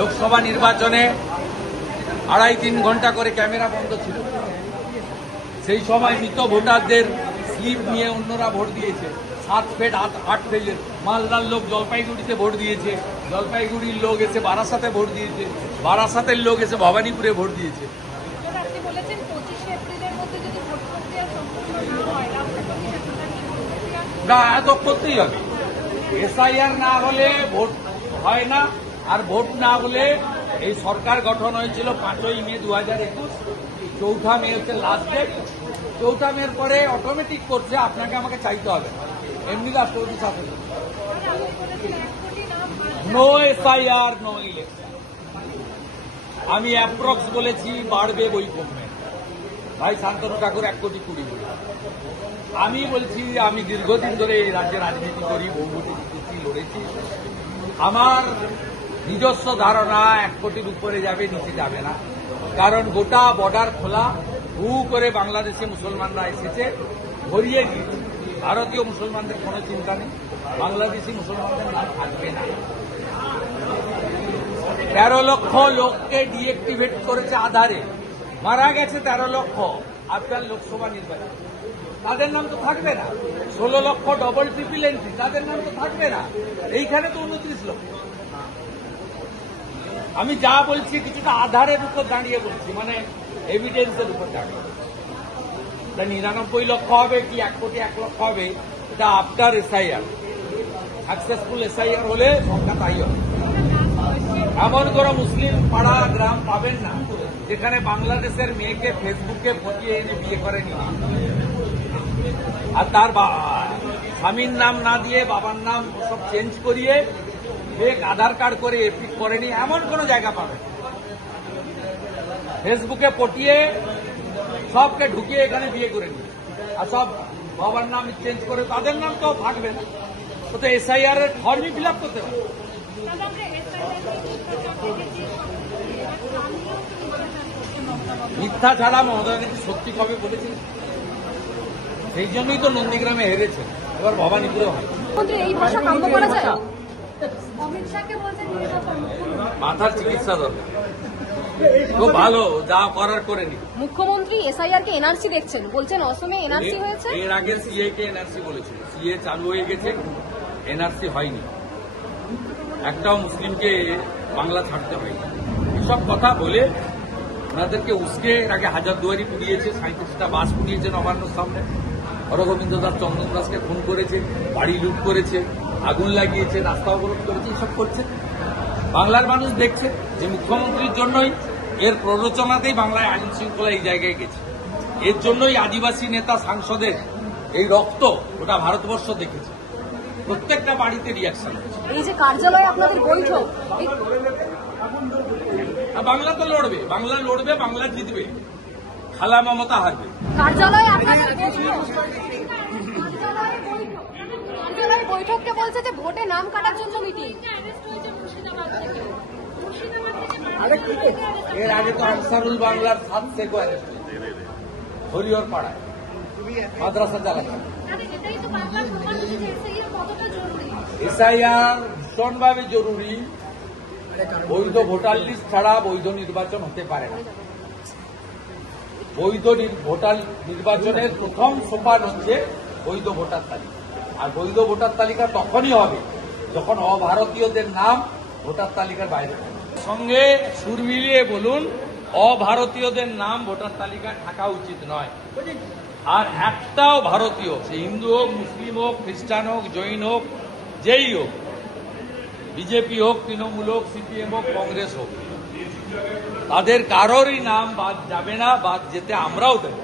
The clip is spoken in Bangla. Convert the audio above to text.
লোকসভা নির্বাচনে 2.5-3 ঘন্টা করে ক্যামেরা বন্ধ ছিল। সেই সময় মৃত ভোটারদের স্লিপ নিয়ে অন্যরা ভোট দিয়েছে। 7 ফেট 8 ফেলের মালদার লোক জলপাইগুড়িতে ভোট দিয়েছে, জলপাইগুড়ির লোক এসে বারাসাতে ভোট দিয়েছে, বারাসাতের লোক এসে ভবানীপুরে ভোট দিয়েছে। না, এত করতেই হবে। এসআইআর না হলে ভোট হয় না, আর ভোট না হলে এই সরকার গঠন হয়েছিল 5ই মে 2021, 4 মে হচ্ছে লাস্ট ডেট। 4 মের পরে অটোমেটিক করছে, আপনাকে আমাকে চাইতে হবে, এমনি রাষ্ট্রপতি সাথে। No SIR no election. আমি অ্যাপ্রক্স বলেছি বাড়বে বৈষম্যে। ভাই শান্তনু ঠাকুর 1 কোটি 20 বলে। আমি বলছি আমি দীর্ঘদিন ধরে এই রাজ্যে রাজনীতি করি, বহুভূতি লড়েছি। আমার নিজস্ব ধারণা 1 কোটির উপরে যাবে, নিচে যাবে না। কারণ গোটা বর্ডার খোলা, হু করে বাংলাদেশে মুসলমানরা এসেছে, ভরিয়ে দিয়েছে। ভারতীয় মুসলমানদের কোনো চিন্তা নেই, বাংলাদেশি মুসলমানদের নাম থাকবে না। 13 লক্ষ লোককে ডিএক্টিভেট করেছে আধারে, মারা গেছে 13 লক্ষ আফগান লোকসভা নির্বাচন, তাদের নাম তো থাকবে না। 16 লক্ষ ডবল ট্রিপল এন্ট্রি, তাদের নাম তো থাকবে না। এইখানে তো 29 লক্ষ। আমি যা বলছি কিছুটা আধারের উপর দাঁড়িয়ে বলছি, মানে এভিডেন্সের উপর দাঁড়িয়ে। 99 লক্ষ হবে কি 1 কোটি 1 লক্ষ হবে, এটা আফটার এসআইআর। সাকসেসফুল এসআইআর হলে সংখ্যা তাই হবে। এমন কোনো মুসলিম পাড়া গ্রাম পাবেন না যেখানে বাংলাদেশের মেয়েকে ফেসবুকে পটিয়ে এনে বিয়ে করেনি, আর তার স্বামীর নাম না দিয়ে বাবার নাম সব চেঞ্জ করিয়ে ফেক আধার কার্ড করে এপিক করেনি, এমন কোন জায়গা পাবে। ফেসবুকে পটিয়ে সবকে ঢুকিয়ে এখানে বিয়ে করে নি, আর সব বাবার নাম চেঞ্জ করে, তাদের নাম তো থাকবে না। তো এসআইআর এর ফর্মই ফিল আপ করতে পারে। মিথ্যা ছাড়া মমতা ব্যানার্জি সত্যি কবে বলেছেন? সেই জন্যই তো নন্দীগ্রামে হেরেছে, এবার ভবানীপুরে হয়। মাথার চিকিৎসা দরকার, খুব ভালো, যা করার করে নি। মুখ্যমন্ত্রী এসআইআর কে এনআরসি দেখছেন, বলছেন অসমে এনআরসি হয়েছে। এর আগে সিএ কে এনআরসি বলেছিল, সিএ চালু হয়ে গেছে, এনআরসি হয়নি। একটাও মুসলিমকে বাংলা ছাড়তে হয়নি। এসব কথা বলে ওনাদেরকে উস্কে এর আগে হাজারদুয়ারি পুড়িয়েছে, 37টা বাস পুড়িয়েছে নবান্নর সামনে, হরগোবিন্দ দাস চন্দন দাসকে খুন করেছে, বাড়ি লুট করেছে, আগুন লাগিয়েছে, রাস্তা অবরোধ করেছে, এসব করছে। বাংলার মানুষ দেখছে যে মুখ্যমন্ত্রীর জন্যই, এর প্ররোচনাতেই বাংলায় আইন শৃঙ্খলা এই জায়গায় গেছে। এর জন্যই আদিবাসী নেতা সাংসদের এই রক্ত গোটা ভারতবর্ষ দেখেছে, প্রত্যেকটা বাড়িতে রিয়াকশন। এই যে কার্যালয়ে আপনাদের বৈঠক, বাংলা তো লড়বে, বাংলা লড়বে, বাংলা জিতবে, খালা মমতা হারবে। কার্যালয়ে বৈঠককে বলছে যে ভোটে নাম কাটার জন্য মিটিং। এর আগে তো আনসারুল বাংলার 7 সেকো অ্যারেস্ট হয়েছে হরিহর পাড়ায়, মাদ্রাসা চালাচ্ছে। এসআইআর ভীষণভাবে জরুরি। বৈধ ভোটার লিস্ট ছাড়া বৈধ নির্বাচন হতে পারে না। বৈধ ভোটার নির্বাচনের প্রথম সোপান হচ্ছে বৈধ ভোটার তালিকা, আর বৈধ ভোটার তালিকা তখনই হবে যখন অভারতীয়দের নাম ভোটার তালিকার বাইরে থাকে। সঙ্গে সুর মিলিয়ে বলুন, অভারতীয়দের নাম ভোটার তালিকায় থাকা উচিত নয়। আর একটাও ভারতীয়, সে হিন্দু হোক, মুসলিম হোক, খ্রিস্টান হোক, জৈন হোক, যেই হোক, বিজেপি হোক, তৃণমূল হোক, সিপিএম হোক, কংগ্রেস হোক, তাদের কারোরই নাম বাদ যাবে না, বাদ যেতে আমরাও দেব।